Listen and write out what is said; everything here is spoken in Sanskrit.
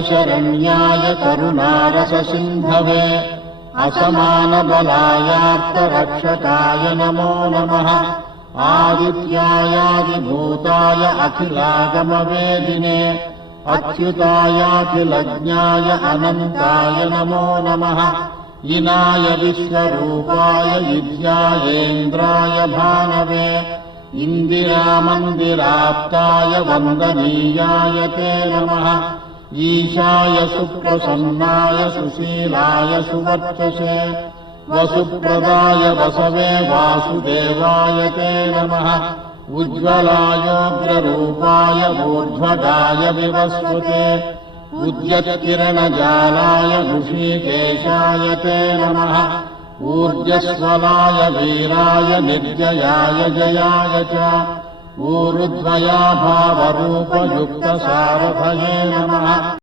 शरण्याय करुणारससिन्धवे असमानबलायार्तरक्षकाय नमो नमः। आदित्यायादिभूताय अखिलागमवेदिने अच्युतायाखिलज्ञाय अनन्ताय नमो नमः। इनाय विश्वरूपाय विद्यायेन्द्राय भानवे इन्दिरामन्दिराप्ताय वन्दनीयाय ते नमः। ईशाय सुप्रसन्नाय सुशीलाय सुवर्चसे वसुप्रदाय वसवे वासुदेवाय ते नमः। उज्ज्वलायोग्ररूपाय ऊर्ध्वगाय विवस्वते उद्यत्किरणजालाय ऋषिकेशाय ते नमः। ऊर्जस्वलाय वीराय निर्जयाय जयाय च ऊरुध्वयाभावरूपयुक्तसारथये नमः।